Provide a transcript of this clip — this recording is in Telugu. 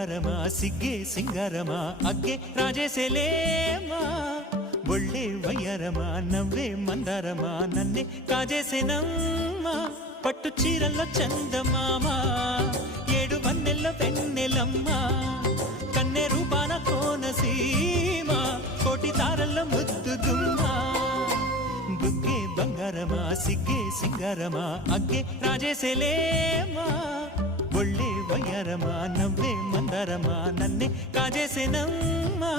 బంగారమా సిగ్గే సింగారమా అగ్గే రాజేసేలేమా ఒళ్ళే వయ్యారమా నవ్వే మందారమా నన్నే కాజేసేనమ్మా పట్టు చీరల్లో చందమామా ఏడు వన్నెల్లో వెన్నెలమ్మా కన్నె రూపాన కోనసీమ కోటి తారల్లో ముద్దుగుమ్మా బుగ్గే బంగారమా సిగ్గే సింగారమా అగ్గే రాజేసేలేమా ఒళ్ళే వయ్యారమా నవ్వే మందారమా నన్నే కాజేసేనమ్మా